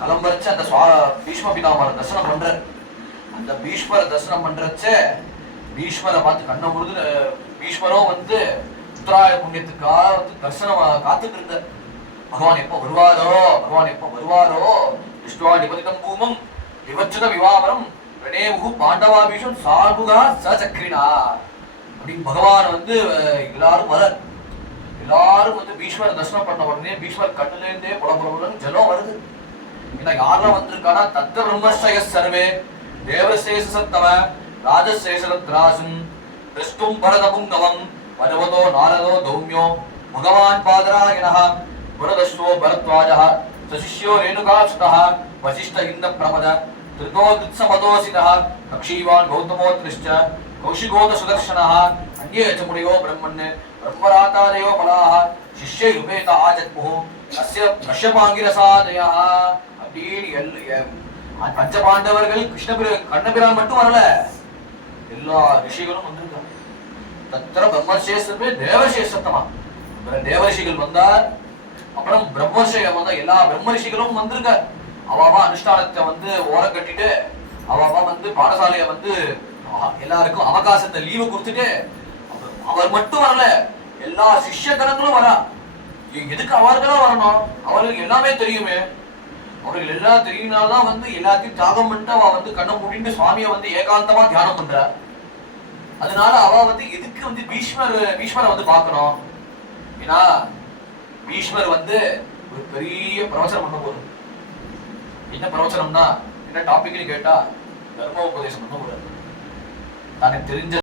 கிளம்பரிச்சு அந்த பீஷ்ம பிதாமர தரிசனம் பண்றாரு. அந்த பீஷ்மர தரிசனம் பண்றச்ச பீஷ்மரை பார்த்து கண்ண முழுது பீஷ்மரும் வந்து உத்தராய புண்ணியத்துக்காக வந்து தரிசனம் காத்துட்டு இருந்த. பகவான் எப்ப வருவாரோ, பகவான் எப்ப வருவாரோ, விஷ்ணுவா நிபதிதம் பூமம் விவச்சுத விவாவரம் பிரணேமுகு பாண்டவாபீஷம் சார்புகா சச்சக்ரினா அப்படின்னு பகவான் வந்து எல்லாரும் வர எல்லாரும் வந்து பீஷ்மரை தரிசனம் பண்ண உடனே பீஷ்மர் கண்ணுல இருந்தே புலபுலன்னு ஜலம் வருது. ஏன்னா யாரெல்லாம் வந்திருக்கானா தத்த பிரம்மஸ்ரய சர்வே தேவசேஷ சத்தம ராஜசேஷரத்ராசும் திருஷ்டும் பரதபுங்கவம் வனவதோ நாரதோ தௌம்யோ பகவான் பாதராயணः புரதஸ்வோ பரத்வாஜः சசிஷ்யோ ரேணுகாசுதः வசிஷ்ட இந்த பிரமத திருதோ கிருத்சமதோசிதः கக்ஷீவான் கௌதமோத்ரிஷ்ட கௌஷிகோத சுதர்ஷனः அன்யே ச முனியோ பிரம்மன் பிரம்மராதாதயோ பலாः சிஷ்யை உபேத ஆஜத்முஹு அஸ்ய கஷ்யபாங்கிரசாதயः அப்படின்னு பஞ்ச பாண்டவர்கள் கண்ணபிரான் மட்டும் வரல, எல்லா ரிஷிகளும் வந்திருக்காங்க. தத்திர பிரம்மசேஷமே தேவசேஷத்தமா தேவரிஷிகள் வந்தார். அப்புறம் பிரம்மர்ஷிகள் வந்தா எல்லா பிரம்ம ரிஷிகளும் வந்திருக்கார். அவாவா அனுஷ்டானத்தை வந்து ஓரம் கட்டிட்டு அவாவா வந்து பாடசாலைய வந்து எல்லாருக்கும் அவகாசத்தை லீவு கொடுத்துட்டு அவர் மட்டும் வரல, எல்லா சிஷ்யகணங்களும் வரா. எதுக்கு அவர்களும் வரணும்? அவர்களுக்கு எல்லாமே தெரியுமே. அவர்கள் எல்லாம் தெரியும்னால்தான் வந்து எல்லாத்தையும் தியாகம் பண்ணிட்டு அவ வந்து கண்ணை மூடிட்டு சுவாமியை வந்து ஏகாந்தமா தியானம் பண்ற. அதனால அவ வந்து எதுக்கு வந்து பீஷ்மரை வந்து பார்க்கணும்? ஏன்னா பீஷ்மர் வந்து ஒரு பெரிய பிரவச்சனம் பண்ண போகுது. என்ன பிரவச்சனம்னா என்ன டாபிக்னு கேட்டா தர்மோபதேசம் பண்ண போறாரு. தனக்கு தெரிஞ்ச